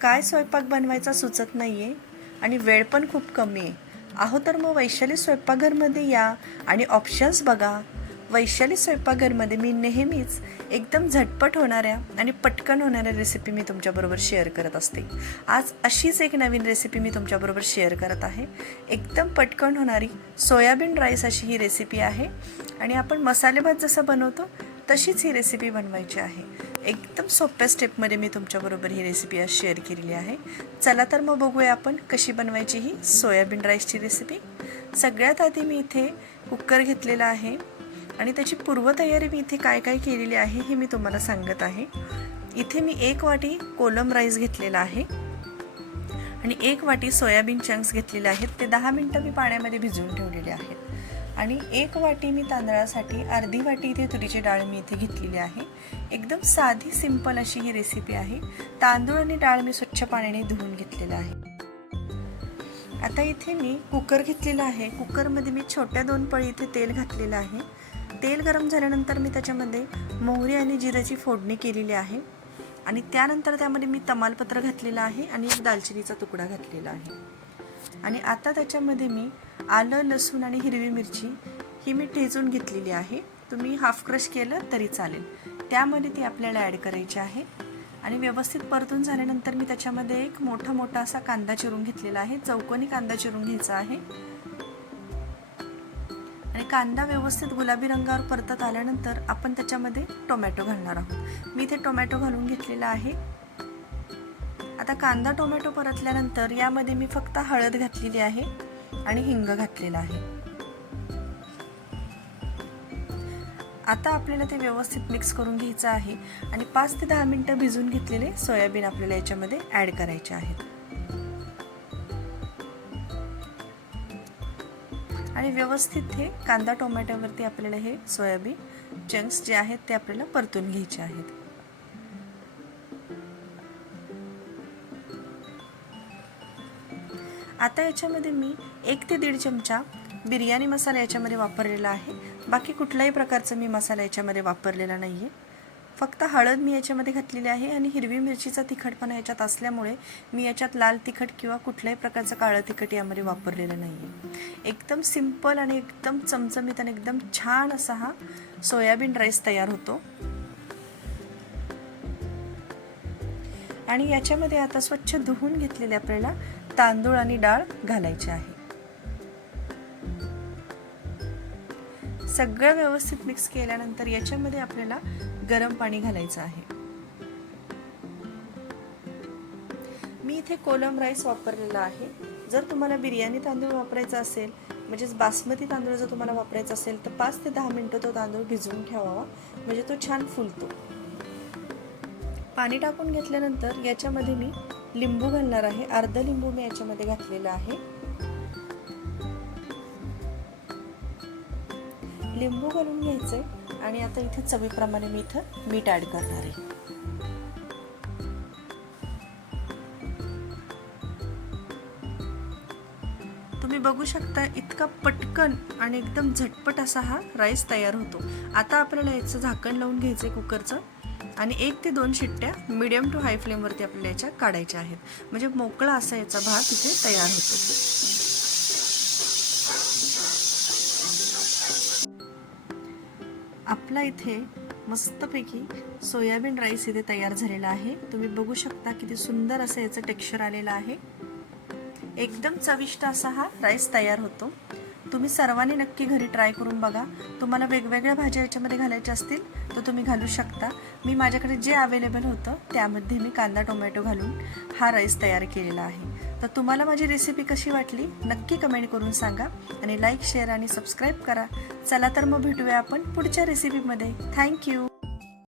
काय स्वयंपाक बनवायचा सुचत नाही आहे आणि वेळ पण खूप कमी आहे. अहो तर मग वैशाली स्वयंपाकघरमध्ये या आणि ऑप्शन्स बघा. वैशाली स्वयंपाकघरमध्ये मी नेहमीच एकदम झटपट होणाऱ्या आणि पटकन होणाऱ्या रेसिपी मी तुमच्याबरोबर शेअर करत असते. आज अशीच एक नवीन रेसिपी मी तुमच्याबरोबर शेअर करत आहे. एकदम पटकन होणारी सोयाबीन राईस अशी ही रेसिपी आहे. आणि आपण मसाले भात जसं बनवतो तशीच ही रेसिपी बनवायची आहे. एकदम सोप्या स्टेपमध्ये मी तुमच्याबरोबर ही रेसिपी आज शेअर केलेली आहे. चला तर मग बघूया आपण कशी बनवायची ही सोयाबीन राईसची रेसिपी सगळ्यात आधी मी इथे कुकर घेतलेला आहे आणि त्याची पूर्वतयारी मी इथे काय काय केलेली आहे हे मी तुम्हाला सांगत आहे. इथे मी एक वाटी कोलम राईस घेतलेला आहे आणि एक वाटी सोयाबीन चंक्स घेतलेले आहेत. ते दहा मिनटं मी पाण्यामध्ये भिजवून ठेवलेले आहेत. आणि एक वाटी मी तांदळासाठी अर्धी वाटी इथे तुरीची डाळ मी इथे घेतलेली आहे. एकदम साधी सिंपल अशी ही रेसिपी आहे. तांदूळ आणि डाळ मी स्वच्छ पाण्याने धुवून घेतलेलं आहे. आता इथे मी कुकर घेतलेला आहे. कुकरमध्ये मी छोट्या दोन पळी इथे तेल घातलेलं आहे. तेल गरम झाल्यानंतर मी त्याच्यामध्ये मोहरी आणि जिऱ्याची फोडणी केलेली आहे. आणि त्यानंतर त्यामध्ये मी तमालपत्र घातलेलं आहे आणि एक दालचिनीचा तुकडा घातलेला आहे. आणि आता त्याच्यामध्ये मी आलं लसूण आणि हिरवी मिरची ही मी ठेचून घेतलेली आहे. तुम्ही हाफ क्रश केलं तरी चालेल. त्यामध्ये ती आपल्याला ॲड करायची आहे. आणि व्यवस्थित परतून झाल्यानंतर मी त्याच्यामध्ये एक मोठा मोठा असा कांदा चिरून घेतलेला आहे. चौकोनी कांदा चिरून घ्यायचा आहे. आणि कांदा व्यवस्थित गुलाबी रंगावर परतत आल्यानंतर आपण त्याच्यामध्ये टोमॅटो घालणार आहोत. मी इथे टोमॅटो घालून घेतलेला आहे. आता कांदा टोमॅटो परतल्यानंतर यामध्ये मी फक्त हळद घातलेली आहे आणि हिंग घातलेला आहे. आता आपल्याला ते व्यवस्थित मिक्स करून घ्यायचं आहे आणि पाच ते दहा मिनटं भिजून घेतलेले सोयाबीन आपल्याला याच्यामध्ये ॲड करायचे आहेत. आणि व्यवस्थित हे कांदा टोमॅटोवरती आपल्याला हे सोयाबीन चंक्स जे आहेत ते आपल्याला परतून घ्यायचे आहेत. आता याच्यामध्ये मी एक ते दीड चमचा बिर्याणी मसाला याच्यामध्ये वापरलेला आहे. बाकी कुठल्याही प्रकारचं मी मसाला याच्यामध्ये वापरलेला नाही आहे फक्त हळद मी याच्यामध्ये घातलेली आहे आणि हिरवी मिरचीचा तिखटपणा याच्यात असल्यामुळे मी याच्यात लाल तिखट किंवा कुठल्याही प्रकारचं काळं तिखट यामध्ये वापरलेलं नाही आहे एकदम सिंपल आणि एकदम चमचमीत आणि एकदम छान असा हा सोयाबीन राईस तयार होतो. आणि याच्यामध्ये आता स्वच्छ धुवून घेतलेले आपल्याला तांदूळ आणि डाळ घालायचे आहे. सगळं व्यवस्थित मिक्स केल्यानंतर याच्यामध्ये आपल्याला गरम पाणी घालायचं आहे. मी इथे कोलम राईस वापरलेला आहे. जर तुम्हाला बिर्याणी तांदूळ वापरायचा असेल म्हणजेच बासमती तांदूळ जर तुम्हाला वापरायचा असेल तर पाच ते दहा मिनटं तो तांदूळ भिजवून ठेवावा. म्हणजे तो छान फुलतो. पाणी टाकून घेतल्यानंतर याच्यामध्ये मी लिंबू घालणार आहे. अर्ध लिंबू मी याच्यामध्ये घातलेला आहे. लिंबू घालून घ्यायचंय आणि आता इथे चवीप्रमाणे मी इथं मीठ ॲड करणार आहे. तुम्ही बघू शकता इतका पटकन आणि एकदम झटपट असा हा राईस तयार होतो. आता आपल्याला याचं झाकण लावून घ्यायचं आहे कुकरचं आणि एक ते दोन शिट्ट्या मिडियम टू हाय फ्लेमवरती आपल्याला याच्या काढायच्या आहेत. म्हणजे मोकळा असा याचा भाग इथे तयार होतो. आपला इथे मस्तपैकी सोयाबीन राईस इथे तयार झालेला आहे. तुम्ही बघू शकता किती सुंदर असं याचं टेक्स्चर आलेलं आहे. एकदम चविष्ट असा हा राईस तयार होतो. तुम्ही सर्वांनी नक्की घरी ट्राय करून बघा. तुम्हाला वेगवेगळ्या भाज्या याच्यामध्ये घालायच्या असतील तर तुम्ही घालू शकता. मी माझ्याकडे जे अवेलेबल होतं त्यामध्ये मी कांदा टोमॅटो घालून हा राईस तयार केलेला आहे. तर तुम्हाला माझी रेसिपी कशी वाटली नक्की कमेंट करून सांगा आणि लाईक शेअर आणि सबस्क्राईब करा. चला तर मग भेटूया आपण पुढच्या रेसिपीमध्ये थँक्यू